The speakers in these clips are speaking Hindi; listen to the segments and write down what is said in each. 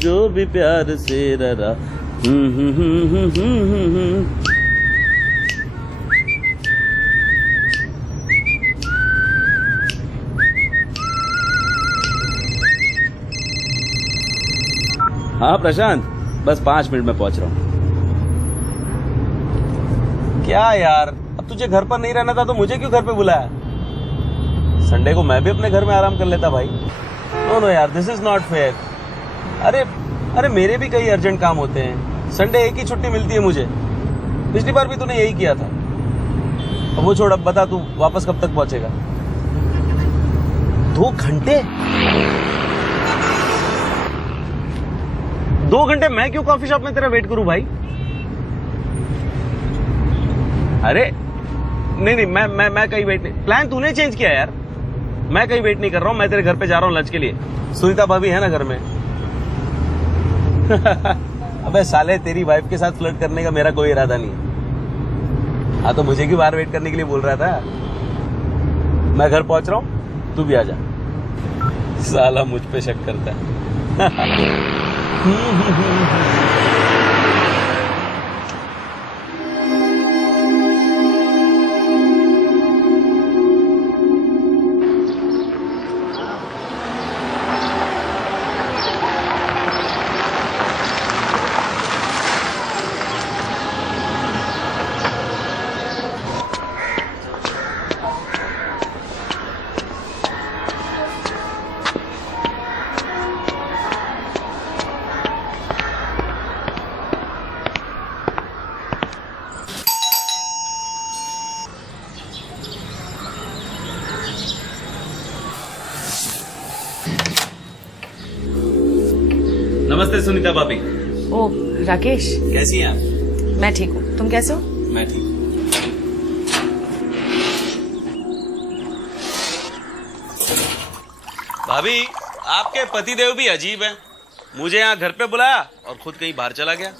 जो भी प्यार से ररा। हाँ प्रशांत, बस 5 मिनट में पहुंच रहा हूँ। क्या यार, अब तुझे घर पर नहीं रहना था तो मुझे क्यों घर पे बुलाया? संडे को मैं भी अपने घर में आराम कर लेता भाई। नो यार, दिस इज नॉट फेयर। अरे मेरे भी कई अर्जेंट काम होते हैं। संडे एक ही छुट्टी मिलती है मुझे। पिछली बार भी तूने यही किया था। अब वो छोड़, अब बता तू वापस कब तक पहुंचेगा? 2 घंटे? 2 घंटे मैं क्यों कॉफी शॉप में तेरा वेट करूं भाई? अरे नहीं, मैं कहीं वेट नहीं। प्लान तूने चेंज किया यार। मैं कहीं वेट नहीं कर रहा हूं। मैं तेरे घर पे जा रहा हूं लंच के लिए। सुनीता भाभी है ना घर में? अबे साले, तेरी वाइफ के साथ फ्लर्ट करने का मेरा कोई इरादा नहीं। हाँ तो मुझे क्यों बाहर वेट करने के लिए बोल रहा था? मैं घर पहुंच रहा हूं, तू भी आ जा। साला मुझ पे शक करता है। नमस्ते सुनीता भाभी। ओ राकेश, कैसी हैं आप? मैं ठीक हूँ, तुम कैसे हो? मैं ठीक हूँ। भाभी, आपके पतिदेव भी अजीब हैं। मुझे यहाँ घर पे बुलाया और खुद कहीं बाहर चला गया।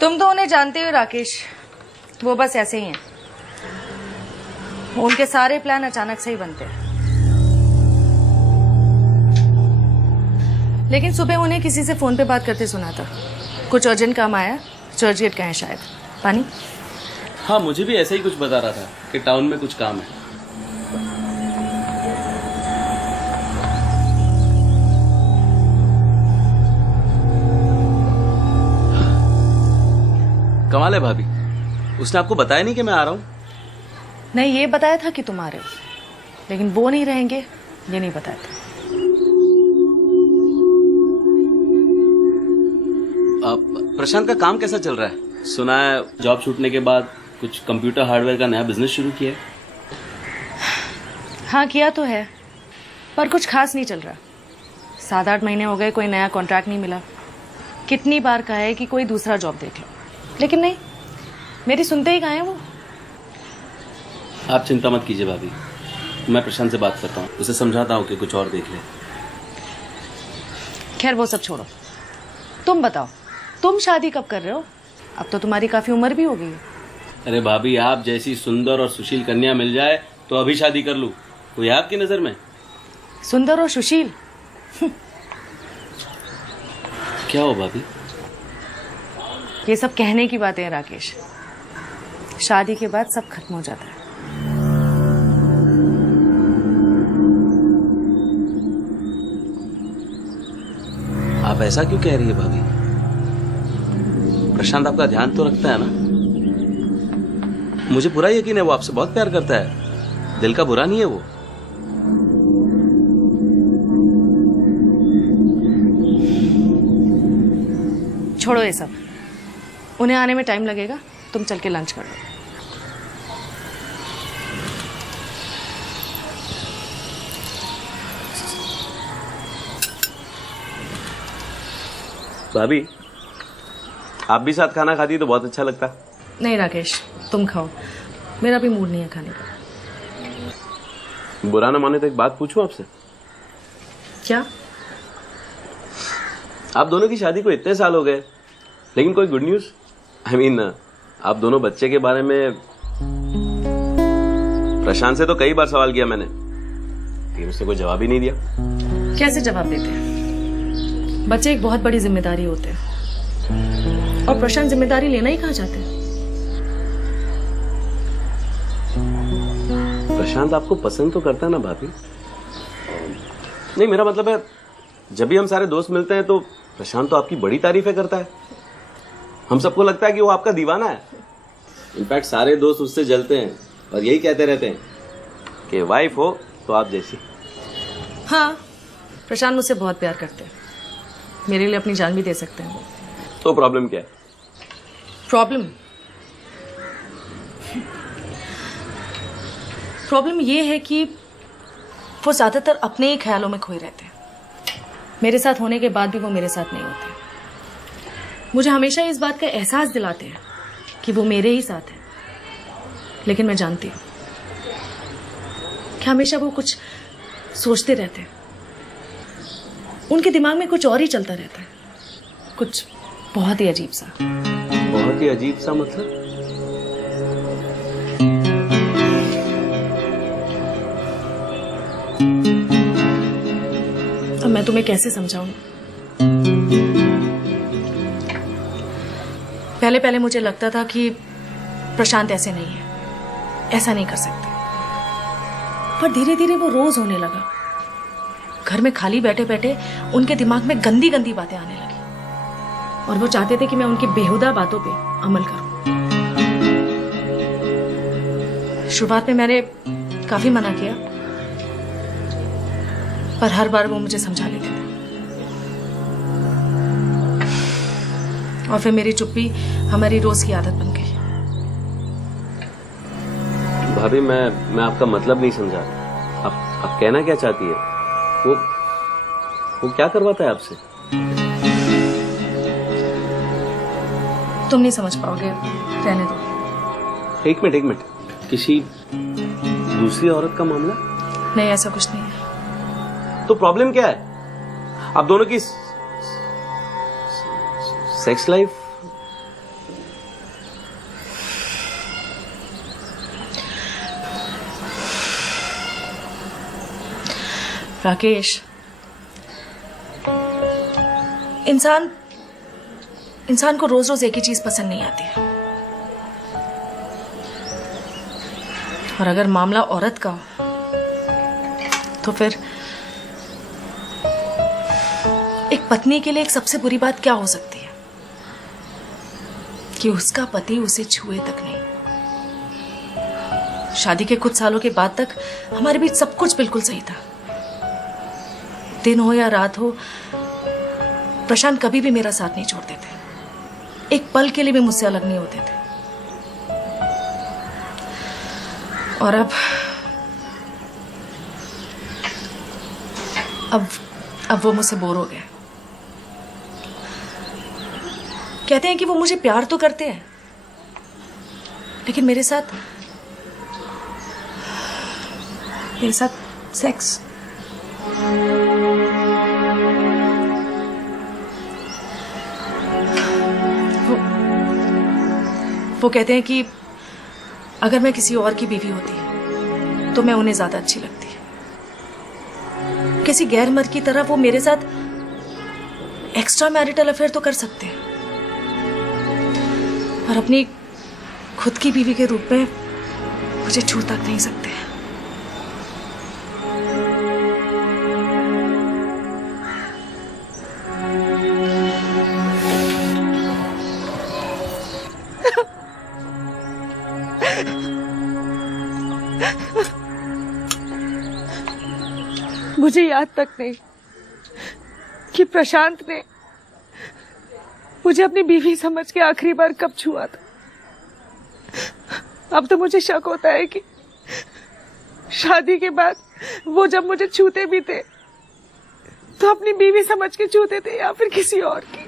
तुम तो उन्हें जानते हो राकेश, वो बस ऐसे ही हैं। उनके सारे प्लान अचानक से ही बनते हैं। लेकिन सुबह उन्हें किसी से फोन पे बात करते सुना था। कुछ अर्जेंट काम आया, चर्च गेट का है शायद। पानी? हाँ, मुझे भी ऐसा ही कुछ बता रहा था कि टाउन में कुछ काम है। कमाल है भाभी, उसने आपको बताया नहीं कि मैं आ रहा हूँ? नहीं, ये बताया था कि तुम आ रहे हो, लेकिन वो नहीं रहेंगे ये नहीं बताया था। प्रशांत का काम कैसा चल रहा है? सुना है जॉब छूटने के बाद कुछ कंप्यूटर हार्डवेयर का नया बिजनेस शुरू किया है। हाँ किया तो है, पर कुछ खास नहीं चल रहा। 7-8 महीने हो गए, कोई नया कॉन्ट्रैक्ट नहीं मिला। कितनी बार कहा है कि कोई दूसरा जॉब देख लो, लेकिन नहीं, मेरी सुनते ही कहाँ है वो। आप चिंता मत कीजिए भाभी, मैं प्रशांत से बात करता हूँ, उसे समझाता हूँ कि कुछ और देख ले। खैर वो सब छोड़ो, तुम बताओ, तुम शादी कब कर रहे हो? अब तो तुम्हारी काफी उम्र भी हो गई है। अरे भाभी, आप जैसी सुंदर और सुशील कन्या मिल जाए तो अभी शादी कर लूं। कोई है आपकी नजर में? सुंदर और सुशील? क्या हो भाभी? ये सब कहने की बातें हैं राकेश, शादी के बाद सब खत्म हो जाता है। आप ऐसा क्यों कह रही है भाभी? प्रशांत आपका ध्यान तो रखता है ना? मुझे पूरा यकीन है वो आपसे बहुत प्यार करता है, दिल का बुरा नहीं है वो। छोड़ो ये सब, उन्हें आने में टाइम लगेगा, तुम चल के लंच कर लो। भाभी, आप भी साथ खाना खाती तो बहुत अच्छा लगता। नहीं राकेश, तुम खाओ, मेरा भी मूड नहीं है खाने का। बुरा ना माने तो एक बात पूछूं आपसे? क्या? आप दोनों की शादी को इतने साल हो गए, लेकिन कोई गुड न्यूज? आई मीन, आप दोनों बच्चे के बारे में प्रशांत से तो कई बार सवाल किया मैंने लेकिन उसने कोई जवाब ही नहीं दिया। कैसे जवाब देते हैं? बच्चे एक बहुत बड़ी जिम्मेदारी होते हैं, और प्रशांत जिम्मेदारी लेना ही कहाँ चाहते हैं। प्रशांत आपको पसंद तो करता है ना भाभी? नहीं, मेरा मतलब है जब भी हम सारे दोस्त मिलते हैं तो प्रशांत तो आपकी बड़ी तारीफें करता है। हम सबको लगता है कि वो आपका दीवाना है। इनफैक्ट सारे दोस्त उससे जलते हैं और यही कहते रहते हैं कि वाइफ हो तो आप जैसी। हाँ, प्रशांत मुझसे बहुत प्यार करते हैं, मेरे लिए अपनी जान भी दे सकते हैं वो। तो प्रॉब्लम क्या है? प्रॉब्लम ये है कि वो ज्यादातर अपने ही ख्यालों में खोए रहते हैं। मेरे साथ होने के बाद भी वो मेरे साथ नहीं होते। मुझे हमेशा इस बात का एहसास दिलाते हैं कि वो मेरे ही साथ है, लेकिन मैं जानती हूँ कि हमेशा वो कुछ सोचते रहते हैं। उनके दिमाग में कुछ और ही चलता रहता है, कुछ बहुत ही अजीब सा। बहुत ही अजीब सा मतलब? अब मैं तुम्हें कैसे समझाऊं? पहले पहले मुझे लगता था कि प्रशांत ऐसे नहीं है, ऐसा नहीं कर सकते, पर धीरे धीरे वो रोज होने लगा। घर में खाली बैठे बैठे उनके दिमाग में गंदी गंदी बातें आने लगी, और वो चाहते थे कि मैं उनकी बेहुदा बातों पे अमल करूं। शुरुआत में मैंने काफी मना किया, पर हर बार वो मुझे समझा लेते थे, और फिर मेरी चुप्पी हमारी रोज की आदत बन गई। भाभी, मैं आपका मतलब नहीं समझा। आप कहना क्या चाहती है? वो क्या करवाता है आपसे? तुम नहीं समझ पाओगे, रहने दो। एक मिनट, किसी दूसरी औरत का मामला? नहीं, ऐसा कुछ नहीं है। तो प्रॉब्लम क्या है? आप दोनों की सेक्स लाइफ? राकेश, इंसान को रोज रोज एक ही चीज पसंद नहीं आती है, और अगर मामला औरत का हो तो फिर एक पत्नी के लिए एक सबसे बुरी बात क्या हो सकती है कि उसका पति उसे छुए तक नहीं। शादी के कुछ सालों के बाद तक हमारे बीच सब कुछ बिल्कुल सही था। दिन हो या रात हो, प्रशांत कभी भी मेरा साथ नहीं छोड़ते थे, एक पल के लिए भी मुझसे अलग नहीं होते थे। और अब वो मुझसे बोर हो गए। कहते हैं कि वो मुझे प्यार तो करते हैं, लेकिन मेरे साथ सेक्स। वो कहते हैं कि अगर मैं किसी और की बीवी होती तो मैं उन्हें ज्यादा अच्छी लगती। किसी गैर मर्द की तरह वो मेरे साथ एक्स्ट्रा मैरिटल अफेयर तो कर सकते हैं, और अपनी खुद की बीवी के रूप में मुझे छू तक नहीं सकते। मुझे याद तक नहीं कि प्रशांत ने मुझे अपनी बीवी समझ के आखिरी बार कब छुआ था। अब तो मुझे शक होता है कि शादी के बाद वो जब मुझे छूते भी थे तो अपनी बीवी समझ के छूते थे या फिर किसी और की।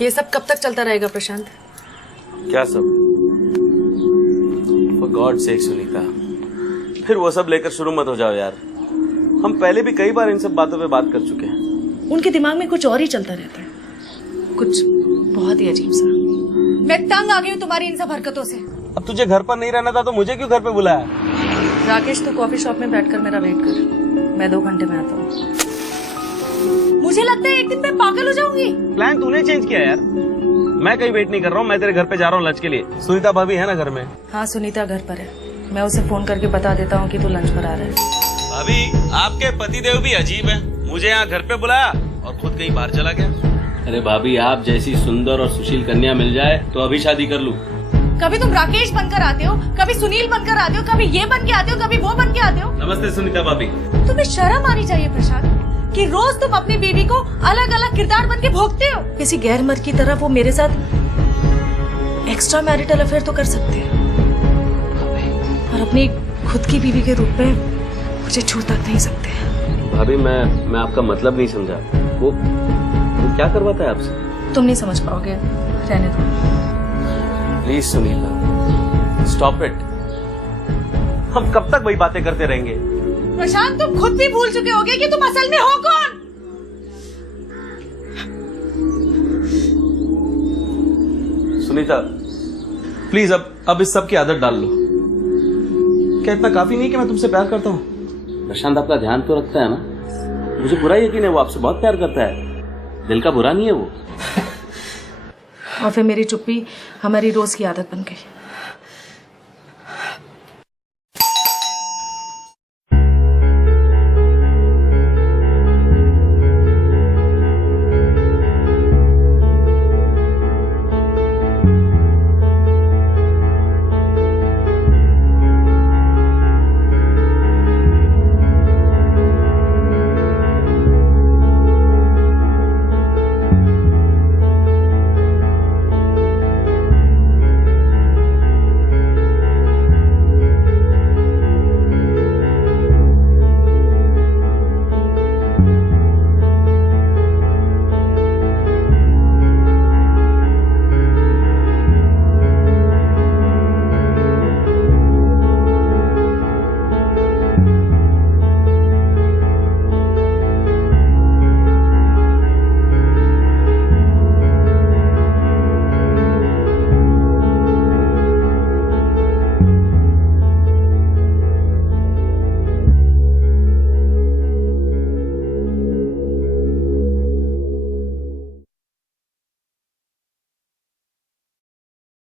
ये सब कब तक चलता रहेगा प्रशांत? क्या सब? फॉर गॉड सेक सुनीता, फिर वो सब लेकर शुरू मत हो जाओ यार। हम पहले भी कई बार इन सब बातों पे बात कर चुके हैं। उनके दिमाग में कुछ और ही चलता रहता है, कुछ बहुत ही अजीब सा। मैं तंग आ गई हूँ तुम्हारी इन सब हरकतों से। अब तुझे घर पर नहीं रहना था तो मुझे क्यों घर पे बुलाया? राकेश, तू कॉफी शॉप में बैठकर मेरा वेट कर, मैं 2 घंटे में आता हूँ। मुझे लगता है एक दिन मैं पागल हो जाऊंगी। प्लान तूने चेंज किया यार। मैं कहीं वेट नहीं कर रहा हूँ, मैं तेरे घर पे जा रहा हूँ लंच के लिए। सुनीता भाभी है ना घर में? हाँ, सुनीता घर पर है। मैं उसे फोन करके बता देता हूँ कि तू लंच पर आ रहा है। भाभी, आपके पतिदेव भी अजीब है, मुझे यहाँ घर पे बुलाया और खुद कहीं बाहर चला गया। अरे भाभी, आप जैसी सुंदर और सुशील कन्या मिल जाए तो अभी शादी कर लूं। कभी तुम राकेश बनकर आते हो, कभी सुनील बनकर आते हो, कभी ये बन के आते हो, कभी वो बन के आते हो। नमस्ते सुनीता भाभी। तुम्हें शर्म आनी चाहिए प्रशांत कि रोज तुम अपनी बीवी को अलग अलग किरदार बन के भोगते हो। किसी गैर मर्द की तरह वो मेरे साथ एक्स्ट्रा मैरिटल अफेयर तो कर सकते हैं, और अपनी खुद की बीवी के रूप में मुझे छू तक नहीं सकते। भाभी, मैं आपका मतलब नहीं समझा। वो क्या करवाता है आपसे? तुम नहीं समझ पाओगे, रहने दो। Please Sunita, stop it. हम कब तक वही बातें करते रहेंगे? प्रशांत, तुम खुद भी भूल चुके होगे कि तुम असल में हो कौन। सुनीता प्लीज, अब इस सब की आदत डाल लो। क्या इतना काफी नहीं कि मैं तुमसे प्यार करता हूँ? प्रशांत आपका ध्यान तो रखता है ना। मुझे पूरा यकीन है वो आपसे बहुत प्यार करता है, दिल का बुरा नहीं है वो। और फिर मेरी चुप्पी हमारी रोज की आदत बन गई।